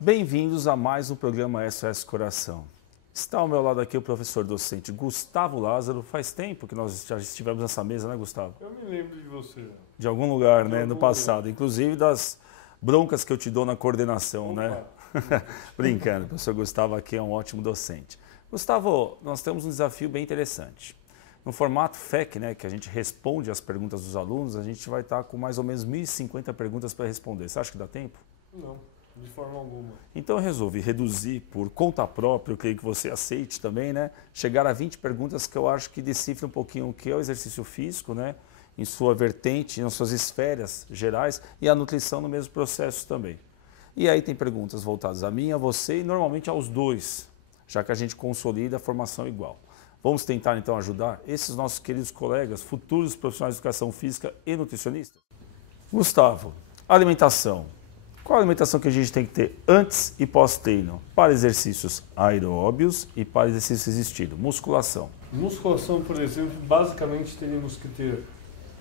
Bem-vindos a mais um programa SOS Coração. Está ao meu lado aqui o professor docente Gustavo Lázaro. Faz tempo que nós já estivemos nessa mesa, né, Gustavo? Eu me lembro de você. De algum lugar, né, no passado. Inclusive das broncas que eu te dou na coordenação, né? Brincando, o professor Gustavo aqui é um ótimo docente. Gustavo, nós temos um desafio bem interessante. No formato FEC, né, que a gente responde as perguntas dos alunos, a gente vai estar com mais ou menos 1.050 perguntas para responder. Você acha que dá tempo? Não. De forma alguma. Então eu resolvi reduzir por conta própria, eu creio que você aceite também, né? Chegar a 20 perguntas que eu acho que decifram um pouquinho o que é o exercício físico, né? Em sua vertente, nas suas esferas gerais e a nutrição no mesmo processo também. E aí tem perguntas voltadas a mim, a você e normalmente aos dois, já que a gente consolida a formação igual. Vamos tentar então ajudar esses nossos queridos colegas, futuros profissionais de educação física e nutricionistas? Gustavo, alimentação. Qual a alimentação que a gente tem que ter antes e pós-treino? Para exercícios aeróbios e para exercícios resistido. Musculação. Musculação, por exemplo, basicamente teríamos que ter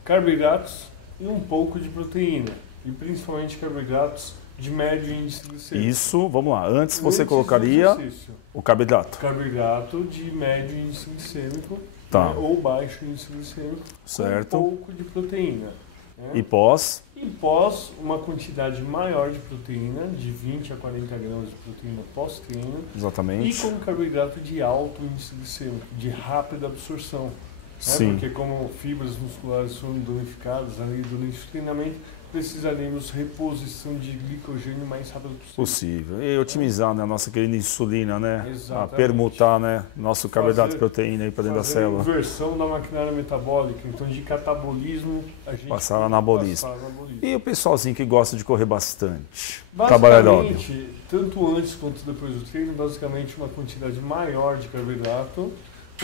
carboidratos e um pouco de proteína. E principalmente carboidratos de médio índice glicêmico. Isso, vamos lá. Antes você colocaria o carboidrato. Carboidrato de médio índice glicêmico, tá, né, ou baixo índice glicêmico, certo, com um pouco de proteína. Né? E pós? E pós, uma quantidade maior de proteína, de 20 a 40 gramas de proteína pós-treino. Exatamente. E com carboidrato de alto índice glicêmico, de rápida absorção. Né? Sim. Porque como fibras musculares são danificadas ali durante o treinamento, precisaremos reposição de glicogênio mais rápido possível. E otimizar, né, a nossa querida insulina, né? Exatamente. A permutar, né, nosso carboidrato de proteína aí para dentro da célula. Inversão da maquinária metabólica, então de catabolismo a gente passar anabolismo. E o pessoalzinho que gosta de correr bastante? Basicamente, tanto antes quanto depois do treino, basicamente uma quantidade maior de carboidrato,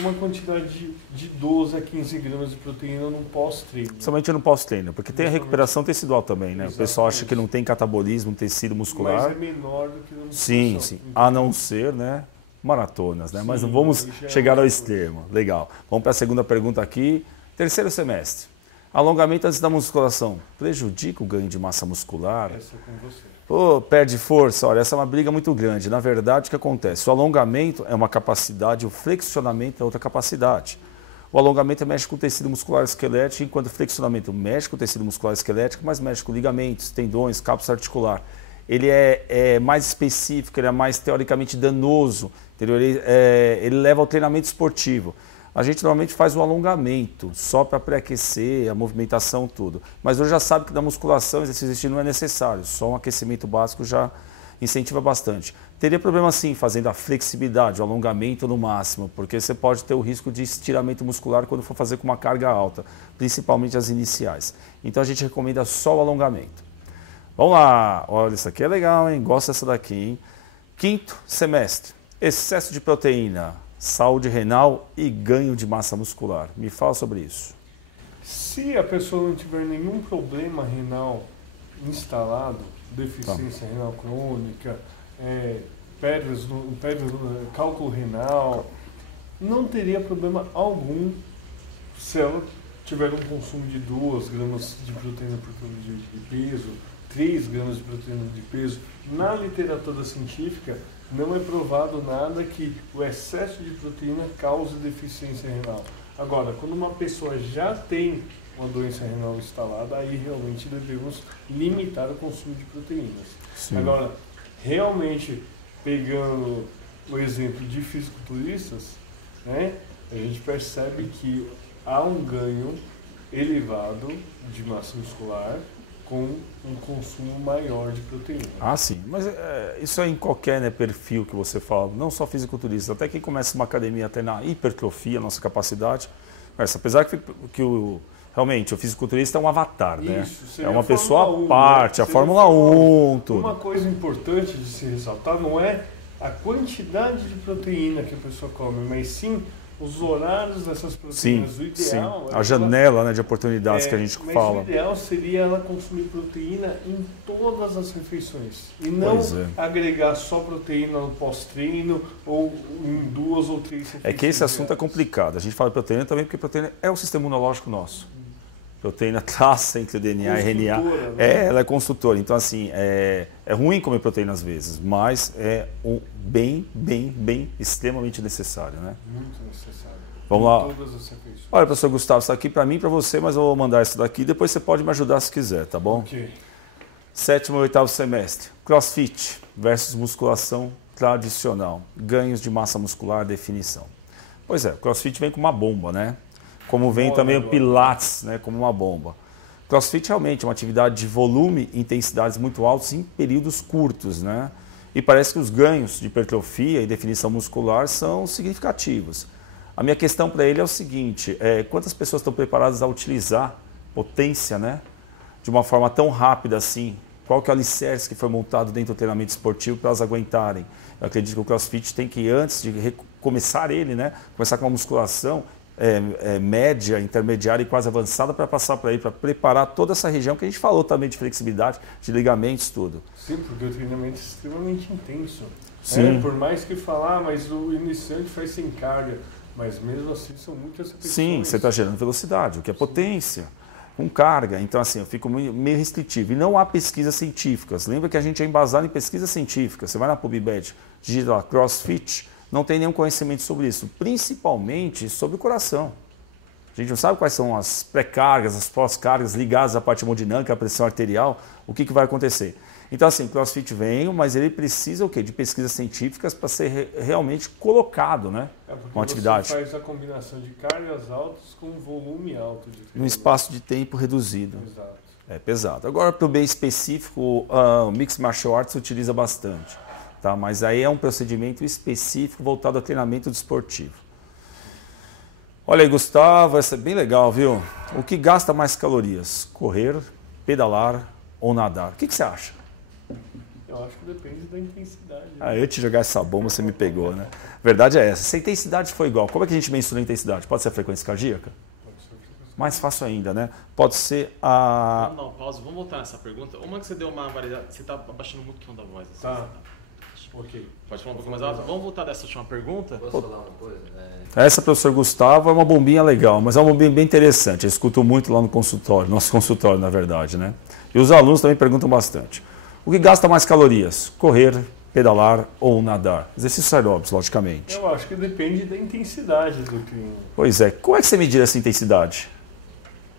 uma quantidade de 12 a 15 gramas de proteína no pós-treino. Somente no pós-treino, porque tem a recuperação tecidual também, né? Exatamente. O pessoal acha que não tem catabolismo no tecido muscular. Mas é menor do que na musculação. Sim, sim. A não ser, né, maratonas, né? Sim, mas não vamos chegar ao extremo. Legal. Vamos para a segunda pergunta aqui. Terceiro semestre. Alongamento antes da musculação prejudica o ganho de massa muscular? Essa é com você. Pô, perde força. Olha, essa é uma briga muito grande. Na verdade, o que acontece? O alongamento é uma capacidade, o flexionamento é outra capacidade. O alongamento mexe com o tecido muscular esquelético, enquanto o flexionamento mexe com o tecido muscular esquelético, mas mexe com ligamentos, tendões, cápsula articular. Ele é mais específico, ele é mais teoricamente danoso, entendeu? Ele leva ao treinamento esportivo. A gente normalmente faz o alongamento, só para pré-aquecer, a movimentação, tudo. Mas hoje já sabe que da musculação, exercício não é necessário, só um aquecimento básico já incentiva bastante. Teria problema sim fazendo a flexibilidade, o alongamento no máximo, porque você pode ter o risco de estiramento muscular quando for fazer com uma carga alta, principalmente as iniciais. Então a gente recomenda só o alongamento. Vamos lá, olha, isso aqui é legal, hein? Gosto dessa daqui, hein? Quinto semestre, excesso de proteína, saúde renal e ganho de massa muscular. Me fala sobre isso. Se a pessoa não tiver nenhum problema renal instalado, deficiência renal crônica, pedras no cálculo renal, não teria problema algum se ela tiver um consumo de 2 gramas de proteína por quilo de peso, 3 gramas de proteína de peso. Na literatura científica, não é provado nada que o excesso de proteína cause deficiência renal. Agora, quando uma pessoa já tem uma doença renal instalada, aí realmente devemos limitar o consumo de proteínas. Sim. Agora, realmente, pegando o exemplo de fisiculturistas, né, a gente percebe que há um ganho elevado de massa muscular com um consumo maior de proteína. Ah, sim. Mas isso é em qualquer, né, perfil que você fala, não só fisiculturista, até quem começa uma academia a treinar hipertrofia, nossa capacidade. Apesar que realmente o fisiculturista é um avatar, né? É uma pessoa à parte, a Fórmula 1, tudo. Uma coisa importante de se ressaltar não é a quantidade de proteína que a pessoa come, mas sim os horários dessas Sim, proteínas. O sim. ideal A janela, né, de oportunidades que a gente fala. O ideal seria ela consumir proteína em todas as refeições. E não agregar só proteína no pós-treino ou em 2 ou 3 refeições. É que esse assunto é complicado. A gente fala de proteína também porque proteína é o sistema imunológico nosso. Proteína traça entre o DNA e RNA. Né? Ela é construtora. Então, assim, é ruim comer proteína às vezes, mas é um bem extremamente necessário, né? Muito necessário. Vamos lá. Todas as refeições. Olha, professor Gustavo, isso aqui para mim e para você, mas eu vou mandar isso daqui. Depois você pode me ajudar se quiser, tá bom? Ok. 7º e 8º semestre. CrossFit versus musculação tradicional. Ganhos de massa muscular, definição. Pois é, o CrossFit vem com uma bomba, né? Como vem também o Pilates, né, como uma bomba. CrossFit realmente é uma atividade de volume e intensidades muito altos em períodos curtos, né? E parece que os ganhos de hipertrofia e definição muscular são significativos. A minha questão para ele é o seguinte, quantas pessoas estão preparadas a utilizar potência, né, de uma forma tão rápida assim? Qual que é o alicerce que foi montado dentro do treinamento esportivo para elas aguentarem? Eu acredito que o CrossFit tem que, antes de começar ele, né, começar com uma musculação média, intermediária e quase avançada para passar para ele, para preparar toda essa região que a gente falou também de flexibilidade, de ligamentos, tudo. Sim, porque o treinamento é extremamente intenso. Sim. Por mais que falar, mas o iniciante faz sem carga, mas mesmo assim são muitas repetições. Sim, você está gerando velocidade, o que é potência, com carga. Então, assim, eu fico meio restritivo. E não há pesquisas científicas. Lembra que a gente é embasado em pesquisas científicas. Você vai na PubMed, digita lá CrossFit, não tem nenhum conhecimento sobre isso, principalmente sobre o coração. A gente não sabe quais são as pré-cargas, as pós-cargas ligadas à parte hemodinâmica, à pressão arterial, o que vai acontecer. Então, assim, o CrossFit vem, mas ele precisa o quê? De pesquisas científicas para ser realmente colocado, né? Porque uma atividade. Você faz a combinação de cargas altas com volume alto. Num espaço de tempo reduzido. Exato. É pesado. Agora, para o bem específico, o Mixed Martial Arts utiliza bastante. Tá? Mas aí é um procedimento específico voltado ao treinamento desportivo. Olha aí, Gustavo, essa é bem legal, viu? O que gasta mais calorias? Correr, pedalar ou nadar? O que você acha? Eu acho que depende da intensidade. Ah, eu te jogar essa bomba, você me pegou, né? A verdade é essa. Se a intensidade for igual, como é que a gente mensura a intensidade? Pode ser a frequência cardíaca? Pode ser a frequência. Mais fácil ainda, né? Pode ser a... Vamos dar uma pausa, vamos voltar nessa pergunta. Uma que você deu uma variedade, você está abaixando muito o tom da voz. Assim, Tá. Ok. Pode falar um pouco mais alto? Vamos voltar dessa última pergunta? Posso falar uma coisa? Essa, professor Gustavo, é uma bombinha legal, mas é uma bombinha bem interessante. Eu escuto muito lá no consultório, nosso consultório, na verdade, né? E os alunos também perguntam bastante. O que gasta mais calorias? Correr, pedalar ou nadar? Exercícios aeróbicos, logicamente. Eu acho que depende da intensidade do treino. Pois é. Como é que você medir essa intensidade?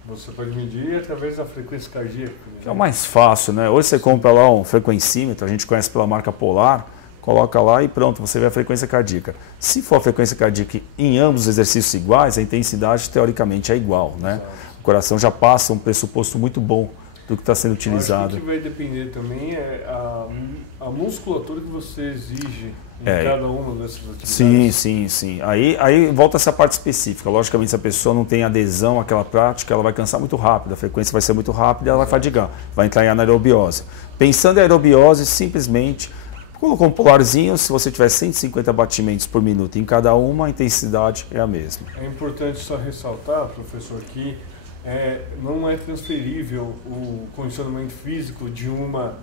Você pode medir através da frequência cardíaca. É o mais fácil, né? Hoje você compra lá um frequencímetro, a gente conhece pela marca Polar, coloca lá e pronto, você vê a frequência cardíaca. Se for a frequência cardíaca em ambos os exercícios iguais, a intensidade teoricamente é igual, né? Exato. O coração já passa um pressuposto muito bom do que está sendo utilizado. Eu acho que o que vai depender também é a musculatura que você exige em cada uma dessas atividades. Sim. Aí volta essa parte específica. Logicamente, se a pessoa não tem adesão àquela prática, ela vai cansar muito rápido, a frequência vai ser muito rápida e ela vai fadigar, vai entrar em anaerobiose. Pensando em aerobiose, simplesmente colocou um polarzinho, se você tiver 150 batimentos por minuto em cada uma, a intensidade é a mesma. É importante só ressaltar, professor, que não é transferível o condicionamento físico de uma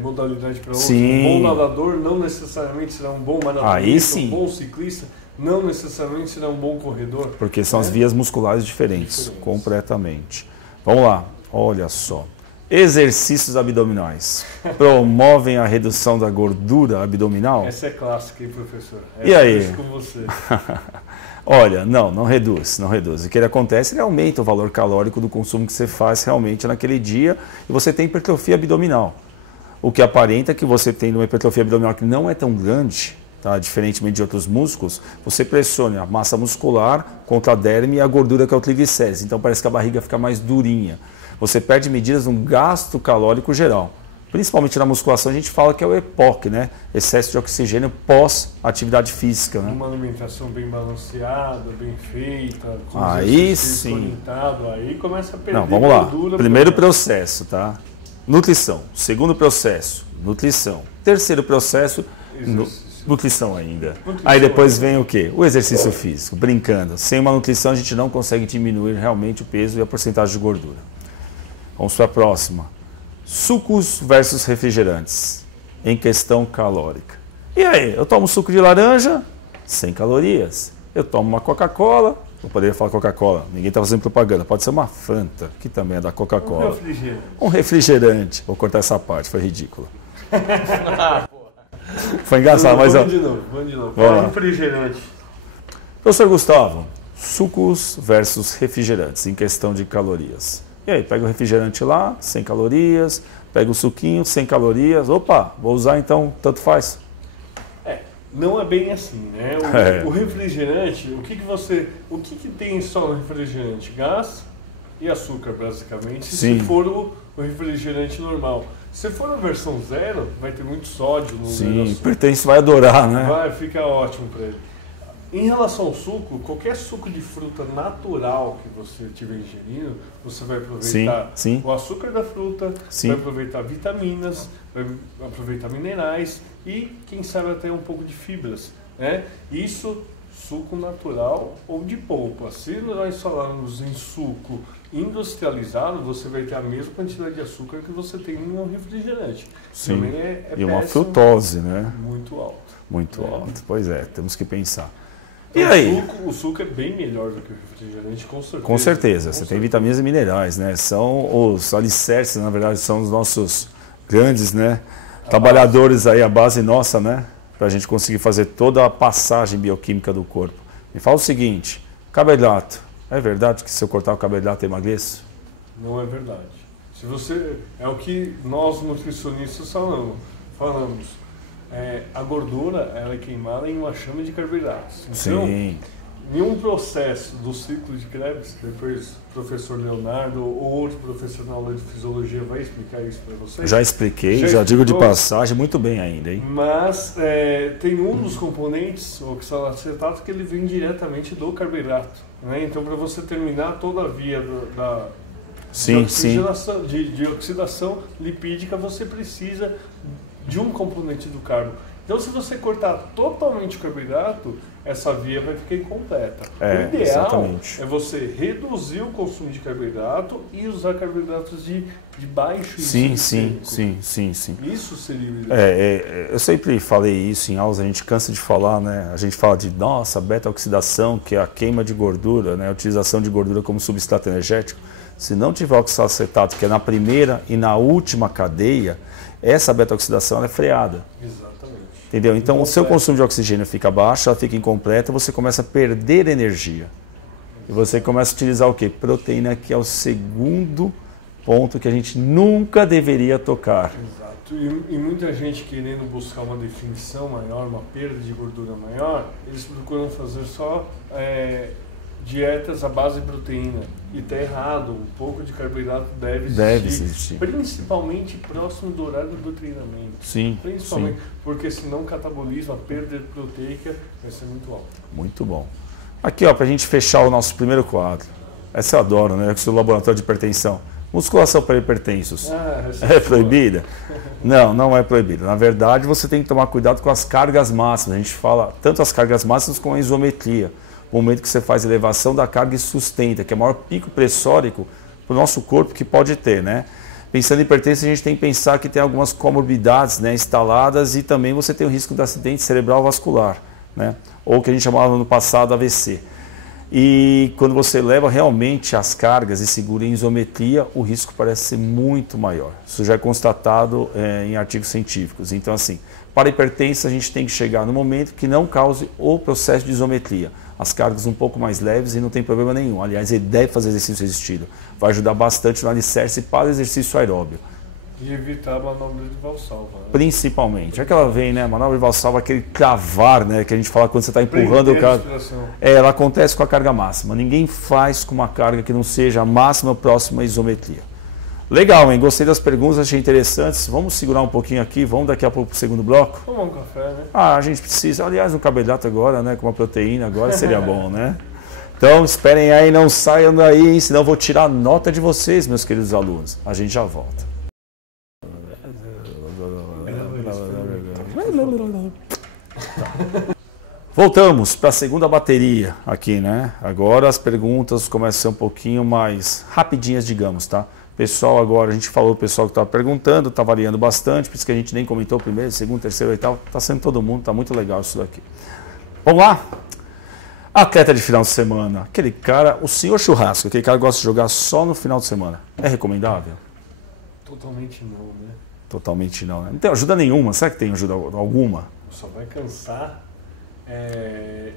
modalidade para outra. Sim. Um bom nadador não necessariamente será um bom maratonista, um bom ciclista não necessariamente será um bom corredor. Porque são as vias musculares diferentes, completamente. Vamos lá, olha só. Exercícios abdominais promovem a redução da gordura abdominal? Essa é clássica, hein, professor? E aí? Com você. Olha, não reduz. O que acontece é que aumenta o valor calórico do consumo que você faz realmente naquele dia e você tem hipertrofia abdominal. O que aparenta que você tem uma hipertrofia abdominal que não é tão grande, tá? Diferentemente de outros músculos, você pressiona a massa muscular contra a derme e a gordura que é o triglicérides. Então parece que a barriga fica mais durinha. Você perde medidas no gasto calórico geral. Principalmente na musculação, a gente fala que é o EPOC, né? Excesso de oxigênio pós-atividade física. Né? Uma alimentação bem balanceada, bem feita, com aí sim. orientado, aí começa a perder Não, vamos lá. gordura. Primeiro processo, tá? Nutrição. Segundo processo, nutrição. Terceiro processo, Nutrição ainda. Aí depois vem o quê? O exercício físico, brincando. Sem uma nutrição a gente não consegue diminuir realmente o peso e a porcentagem de gordura. Vamos para a próxima. Sucos versus refrigerantes, em questão calórica. E aí, eu tomo suco de laranja, 100 calorias. Eu tomo uma Coca-Cola, não poderia falar Coca-Cola, ninguém está fazendo propaganda, pode ser uma Fanta, que também é da Coca-Cola. Um refrigerante. Vou cortar essa parte, foi ridículo. Foi engraçado, mas... Vamos de novo. Refrigerante. Professor Gustavo, sucos versus refrigerantes, em questão de calorias. E aí, pega o refrigerante lá, 100 calorias, pega o suquinho, 100 calorias. Opa, vou usar então, tanto faz. Não é bem assim, né? O refrigerante, o que tem só no refrigerante? Gás e açúcar, basicamente, Sim. se for o refrigerante normal. Se for a versão zero, vai ter muito sódio no Sim, pertence, vai adorar, né? Vai ficar ótimo para ele. Em relação ao suco, qualquer suco de fruta natural que você estiver ingerindo, você vai aproveitar o açúcar da fruta, vai aproveitar vitaminas, vai aproveitar minerais e, quem sabe, até um pouco de fibras, né? Isso, suco natural ou de polpa. Se nós falarmos em suco industrializado, você vai ter a mesma quantidade de açúcar que você tem em um refrigerante. Sim, também é e uma frutose, né? Muito alto. Muito alto, pois é, temos que pensar. Então, e aí? O suco é bem melhor do que o refrigerante, com certeza. Com certeza, você tem vitaminas e minerais, né? São os alicerces, na verdade, são os nossos grandes, né? Trabalhadores aí, a base nossa, né? Para a gente conseguir fazer toda a passagem bioquímica do corpo. Me fala o seguinte, carboidrato, é verdade que se eu cortar o carboidrato eu emagreço? Não é verdade. Se você, é o que nós nutricionistas falamos. A gordura ela é queimada em uma chama de carboidratos. Então, em um processo do ciclo de Krebs, depois o professor Leonardo ou outro professor na aula de fisiologia vai explicar isso para vocês. Já expliquei, já digo de passagem, muito bem ainda, hein? Mas tem um dos componentes, o oxalacetato, que ele vem diretamente do carboidrato. Né? Então, para você terminar toda a via de oxidação lipídica, você precisa de um componente do carbo. Então, se você cortar totalmente o carboidrato, essa via vai ficar incompleta. O ideal é você reduzir o consumo de carboidrato e usar carboidratos de baixo índice. Sim. Isso seria o ideal. Eu sempre falei isso em aulas, a gente cansa de falar, né? A gente fala de, beta-oxidação, que é a queima de gordura, né? A utilização de gordura como substrato energético. Se não tiver oxalacetato, que é na primeira e na última cadeia, essa beta-oxidação é freada. Exatamente. Entendeu? Então, o seu consumo de oxigênio fica baixo, ela fica incompleta, você começa a perder energia. E você começa a utilizar o quê? Proteína, que é o segundo ponto que a gente nunca deveria tocar. Exato. E muita gente querendo buscar uma definição maior, uma perda de gordura maior, eles procuram fazer só dietas à base de proteína. E está errado, um pouco de carboidrato deve existir. Principalmente próximo do horário do treinamento. Sim. Principalmente, porque senão o catabolismo, a perda proteica vai ser muito alta. Muito bom. Aqui, para a gente fechar o nosso primeiro quadro. Essa eu adoro, né? O laboratório de hipertensão. Musculação para hipertensos. É proibida? Não é proibida. Na verdade, você tem que tomar cuidado com as cargas máximas. A gente fala tanto as cargas máximas como a isometria. O momento que você faz elevação da carga e sustenta, que é o maior pico pressórico para o nosso corpo que pode ter, né? Pensando em hipertensão, a gente tem que pensar que tem algumas comorbidades, né, instaladas, e também você tem o risco de acidente cerebral vascular, né? Ou o que a gente chamava no passado AVC. E quando você leva realmente as cargas e segura em isometria, o risco parece ser muito maior. Isso já é constatado em artigos científicos. Então, assim, para hipertensão, a gente tem que chegar no momento que não cause o processo de isometria. As cargas um pouco mais leves e não tem problema nenhum. Aliás, ele deve fazer exercício resistido. Vai ajudar bastante no alicerce para o exercício aeróbio. E evitar a manobra de Valsalva. Né? Principalmente. Aquela vem, né? A manobra de Valsalva, aquele cravar, né? Que a gente fala quando você está empurrando o carro. Ela acontece com a carga máxima. Ninguém faz com uma carga que não seja a máxima próxima à isometria. Legal, hein? Gostei das perguntas, achei interessantes. Vamos segurar um pouquinho aqui, vamos daqui a pouco para o segundo bloco? Tomar um café, né? A gente precisa. Aliás, um carboidrato agora, né? Com uma proteína agora seria bom, né? Então, esperem aí, não saiam daí, senão eu vou tirar a nota de vocês, meus queridos alunos. A gente já volta. Voltamos para a segunda bateria aqui, né? Agora as perguntas começam a ser um pouquinho mais rapidinhas, digamos, tá? Pessoal, agora a gente falou, o pessoal que estava perguntando, está variando bastante, por isso que a gente nem comentou o primeiro, segundo, terceiro, oitavo, está sendo todo mundo, está muito legal isso daqui. Vamos lá? Atleta de final de semana, aquele cara, o senhor churrasco, aquele cara que gosta de jogar só no final de semana, é recomendável? Totalmente não, né? Totalmente não, né? Não tem ajuda nenhuma, será que tem ajuda alguma? Só vai cansar.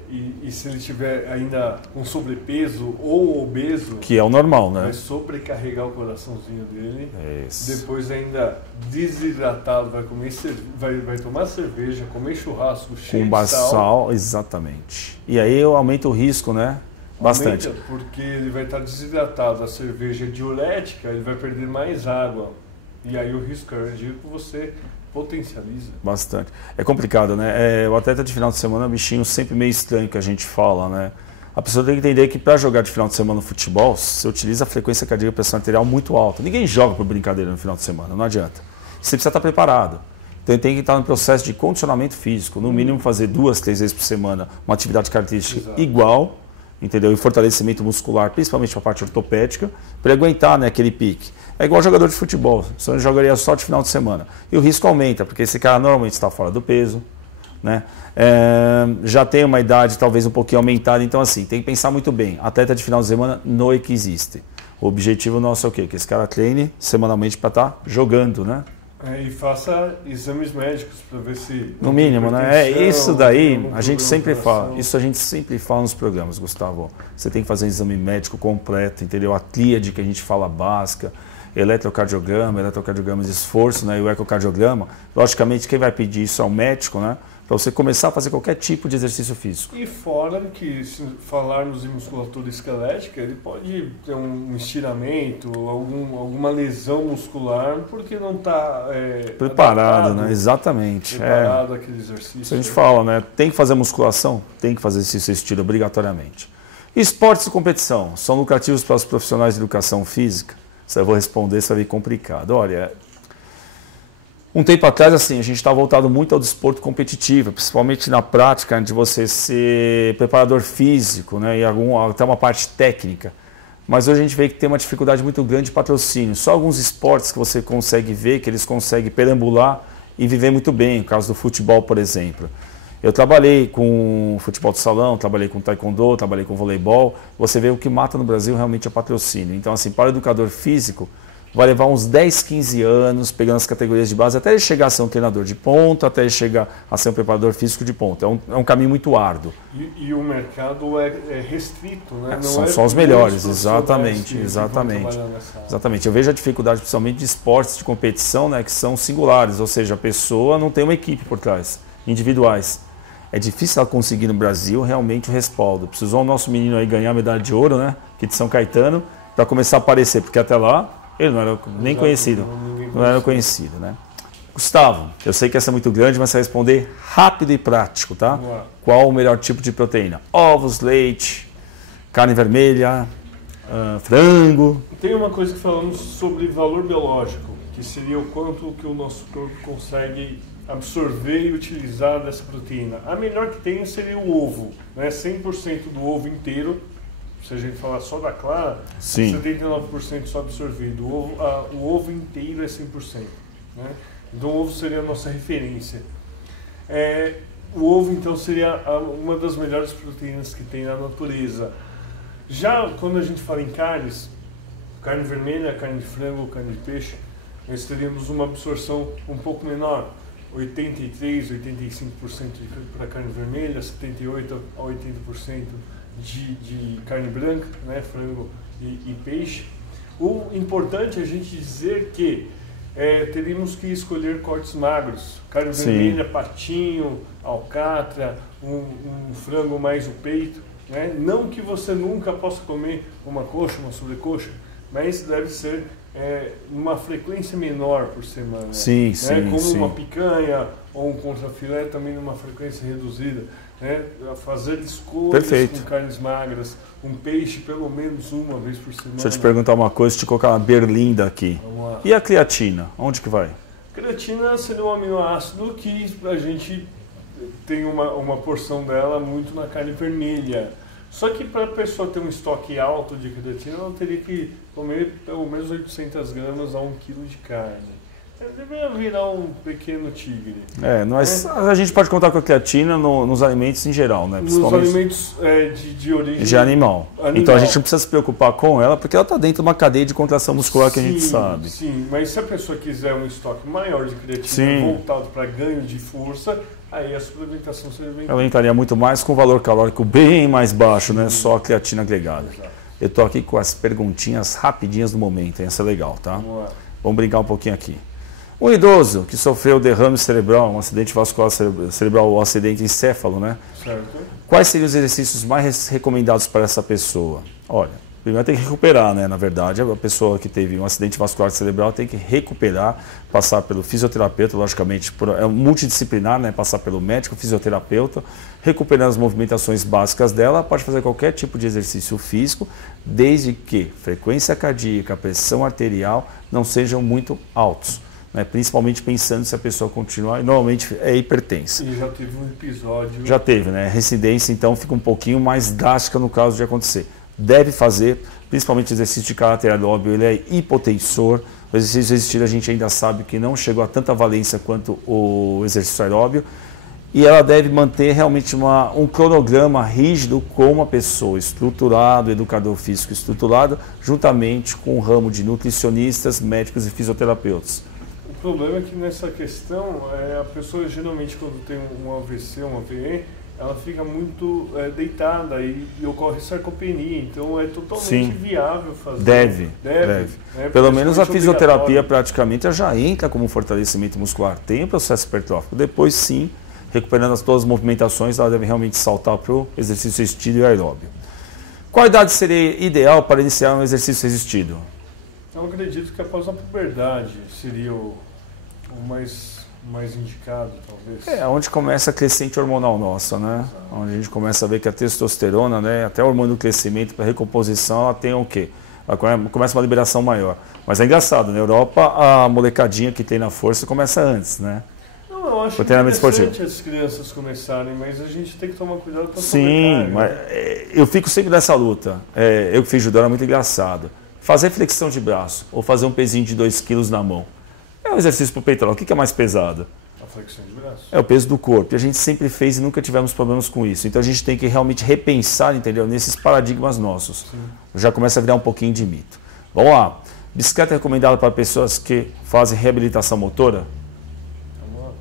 E se ele tiver ainda com sobrepeso ou obeso, que é o normal, né? Vai sobrecarregar o coraçãozinho dele. Isso. Depois ainda desidratado, vai tomar cerveja, comer churrasco cheio com de sal. Exatamente. E aí aumenta o risco, né? Bastante. Aumenta porque ele vai estar desidratado, a cerveja é diurética, ele vai perder mais água. E aí o risco cardíaco você potencializa. Bastante. É complicado, né? O atleta de final de semana é um bichinho sempre meio estranho que a gente fala, né? A pessoa tem que entender que para jogar de final de semana no futebol, você utiliza a frequência cardíaca e pressão arterial muito alta. Ninguém joga por brincadeira no final de semana, não adianta. Você precisa estar preparado. Então ele tem que estar no processo de condicionamento físico, no mínimo fazer 2, 3 vezes por semana uma atividade característica igual, entendeu? E fortalecimento muscular, principalmente para a parte ortopédica, para ele aguentar, né, aquele pique. É igual jogador de futebol, só jogaria só de final de semana. E o risco aumenta, porque esse cara normalmente está fora do peso, né? Já tem uma idade talvez um pouquinho aumentada, então assim, tem que pensar muito bem. Atleta de final de semana não é que existe. O objetivo nosso é o quê? Que esse cara treine semanalmente para estar jogando, né? E faça exames médicos para ver se... No mínimo, né? Isso daí a gente sempre fala. Isso a gente sempre fala nos programas, Gustavo. Você tem que fazer um exame médico completo, entendeu? A tríade que a gente fala básica. Eletrocardiograma de esforço, né, e o ecocardiograma. Logicamente, quem vai pedir isso é o médico, né, para você começar a fazer qualquer tipo de exercício físico. E fora que, se falarmos em musculatura esquelética, ele pode ter um estiramento, alguma lesão muscular, porque não está preparado, né? Exatamente. Preparado aquele exercício. Isso a gente fala, né? Tem que fazer musculação? Tem que fazer esse estilo obrigatoriamente. Esportes de competição são lucrativos para os profissionais de educação física? Se eu vou responder, isso vai vir complicado. Olha, um tempo atrás, assim, a gente está voltado muito ao desporto competitivo, principalmente na prática de você ser preparador físico, né, e até uma parte técnica. Mas hoje a gente vê que tem uma dificuldade muito grande de patrocínio. Só alguns esportes que você consegue ver, que eles conseguem perambular e viver muito bem, no caso do futebol, por exemplo. Eu trabalhei com futebol de salão, trabalhei com taekwondo, trabalhei com voleibol. Você vê o que mata no Brasil realmente é patrocínio. Então, assim, para o educador físico, vai levar uns 10, 15 anos, pegando as categorias de base, até ele chegar a ser um treinador de ponta, até ele chegar a ser um preparador físico de ponta. É um caminho muito árduo. E o mercado é restrito, né? São só os melhores, exatamente. Eu vejo a dificuldade, principalmente de esportes de competição, né, que são singulares, ou seja, a pessoa não tem uma equipe por trás, individuais. É difícil ela conseguir no Brasil realmente o respaldo. Precisou o nosso menino aí ganhar a medalha de ouro, né, aqui de São Caetano, para começar a aparecer, porque até lá ele não era nem conhecido. Não era conhecido, né? Gustavo, eu sei que essa é muito grande, mas você vai responder rápido e prático, tá? Qual o melhor tipo de proteína? Ovos, leite, carne vermelha, frango? Tem uma coisa que falamos sobre valor biológico, que seria o quanto que o nosso corpo consegue absorver e utilizar dessa proteína. A melhor que tem seria o ovo, né? 100% do ovo inteiro. Se a gente falar só da clara, sim, 79% só absorvido. O ovo inteiro é 100%. Né? Então o ovo seria a nossa referência. O ovo então seria uma das melhores proteínas que tem na natureza. Já quando a gente fala em carnes, carne vermelha, carne de frango, carne de peixe, nós teríamos uma absorção um pouco menor. 83, 85% para carne vermelha, 78 a 80% de carne branca, né, frango e peixe. O importante é a gente dizer que teríamos que escolher cortes magros, carne vermelha, patinho, alcatra, um frango mais o peito, né? Não que você nunca possa comer uma coxa, uma sobrecoxa, mas deve ser uma frequência menor por semana. Sim, né? sim, Como sim. uma picanha ou um contrafilé também numa frequência reduzida. Fazer escolhas com carnes magras, um peixe pelo menos uma vez por semana. Deixa eu te perguntar uma coisa, te colocar uma berlinda aqui. E a creatina, onde que vai? Creatina seria um aminoácido que a gente tem uma porção dela muito na carne vermelha. Só que para a pessoa ter um estoque alto de creatina, ela teria que comer pelo menos 800 gramas a 1 kg de carne. Ela deveria virar um pequeno tigre. A gente pode contar com a creatina nos alimentos em geral, né? Nos alimentos de origem de animal. Então a gente não precisa se preocupar com ela, porque ela está dentro de uma cadeia de contração muscular que a gente sabe. Sim, mas se a pessoa quiser um estoque maior de creatina voltado para ganho de força, aí a suplementação seria bem... Ela entraria muito mais com o valor calórico bem mais baixo, né? Só a creatina agregada. Exato. Eu estou aqui com as perguntinhas rapidinhas do momento, hein? Essa é legal, tá? Vamos brincar um pouquinho aqui. Um idoso que sofreu derrame cerebral, um acidente vascular cerebral ou acidente encéfalo, né? Certo. Quais seriam os exercícios mais recomendados para essa pessoa? Olha, primeiro tem que recuperar, né? Na verdade, a pessoa que teve um acidente vascular cerebral tem que recuperar, passar pelo fisioterapeuta, logicamente, é multidisciplinar, né? Passar pelo médico, fisioterapeuta, recuperando as movimentações básicas dela, pode fazer qualquer tipo de exercício físico, desde que frequência cardíaca, pressão arterial não sejam muito altos. Né, principalmente pensando se a pessoa continuar, normalmente é hipertensa. E já teve um episódio... Já teve, né? Recidência, então, fica um pouquinho mais drástica no caso de acontecer. Deve fazer, principalmente exercício de caráter aeróbio, ele é hipotensor. O exercício resistido a gente ainda sabe que não chegou a tanta valência quanto o exercício aeróbio. E ela deve manter realmente um cronograma rígido com uma pessoa estruturado, educador físico estruturado, juntamente com o ramo de nutricionistas, médicos e fisioterapeutas. O problema é que nessa questão, a pessoa geralmente quando tem um AVC, um AVE, ela fica muito deitada e ocorre sarcopenia, então é totalmente viável fazer. Deve. Pelo menos a fisioterapia praticamente já entra como fortalecimento muscular, tem o processo hipertrófico, depois sim, recuperando todas as movimentações, ela deve realmente saltar para o exercício resistido e aeróbio. Qual idade seria ideal para iniciar um exercício resistido? Eu acredito que após a puberdade seria o mais indicado, talvez. Onde começa a crescente hormonal nossa, né? Exato. Onde a gente começa a ver que a testosterona, né, até o hormônio do crescimento para recomposição, ela tem o quê? Ela começa uma liberação maior. Mas é engraçado, na Europa a molecadinha que tem na força começa antes, né? Não, eu acho interessante as crianças começarem, mas a gente tem que tomar cuidado para Sim, mas eu fico sempre nessa luta. Eu que fiz judô era muito engraçado. Fazer flexão de braço ou fazer um pezinho de 2 kg na mão. É um exercício para o peitoral. O que é mais pesado? A flexão de braço. É o peso do corpo. E a gente sempre fez e nunca tivemos problemas com isso. Então a gente tem que realmente repensar, entendeu? Nesses paradigmas nossos. Sim. Já começa a virar um pouquinho de mito. Vamos lá. Bicicleta é recomendada para pessoas que fazem reabilitação motora? Vamos lá,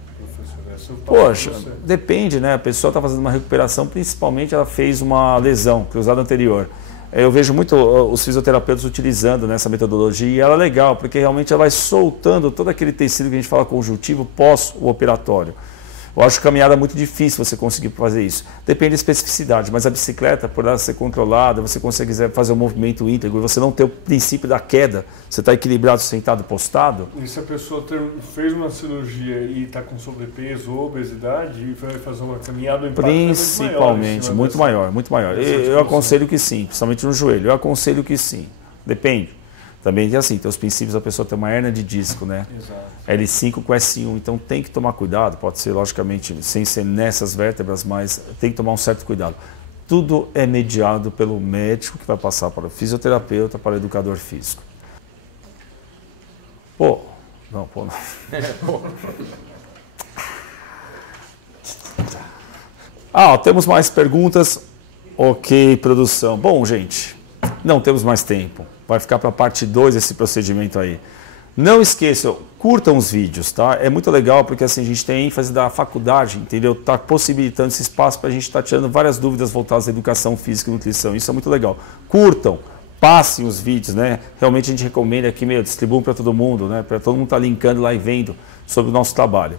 professor. Poxa, depende, né? A pessoa está fazendo uma recuperação, principalmente ela fez uma lesão cruzada anterior. Eu vejo muito os fisioterapeutas utilizando nessa metodologia e ela é legal, porque realmente ela vai soltando todo aquele tecido que a gente fala conjuntivo pós o operatório. Eu acho caminhada muito difícil você conseguir fazer isso. Depende da especificidade, mas a bicicleta, por ela ser controlada, você consegue fazer um movimento íntegro, você não ter o princípio da queda, você está equilibrado, sentado, postado. E se a pessoa fez uma cirurgia e está com sobrepeso ou obesidade e vai fazer uma caminhada, o impacto principalmente, muito maior. Eu aconselho que sim, principalmente no joelho, eu aconselho que sim, depende. Também é assim, tem os princípios da pessoa ter uma hernia de disco, né? Exato. L5 com S1, então tem que tomar cuidado, pode ser logicamente sem ser nessas vértebras, mas tem que tomar um certo cuidado. Tudo é mediado pelo médico que vai passar para o fisioterapeuta, para o educador físico. Não. Temos mais perguntas. Ok, produção. Bom, gente, não temos mais tempo. Vai ficar para a parte 2 esse procedimento aí. Não esqueçam, curtam os vídeos, tá? É muito legal porque assim, a gente tem a ênfase da faculdade, entendeu? Tá possibilitando esse espaço para a gente estar tirando várias dúvidas voltadas à educação física e nutrição. Isso é muito legal. Curtam, passem os vídeos, né? Realmente a gente recomenda que distribuam para todo mundo, né? Para todo mundo estar linkando lá e vendo sobre o nosso trabalho.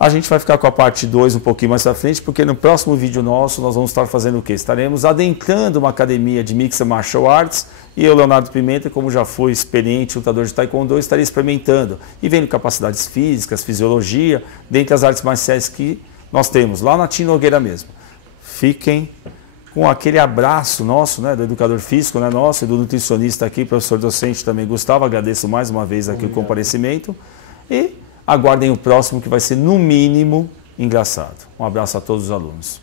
A gente vai ficar com a parte 2 um pouquinho mais para frente, porque no próximo vídeo nosso nós vamos estar fazendo o quê? Estaremos adentrando uma academia de Mixed Martial Arts e eu, Leonardo Pimenta, como já fui experiente lutador de Taekwondo, estaria experimentando e vendo capacidades físicas, fisiologia, dentre as artes marciais que nós temos, lá na Tim Nogueira mesmo. Fiquem com aquele abraço nosso, né, do educador físico, né, nosso, e do nutricionista aqui, professor docente também, Gustavo. Agradeço mais uma vez aqui o comparecimento e aguardem o próximo, que vai ser, no mínimo, engraçado. Um abraço a todos os alunos.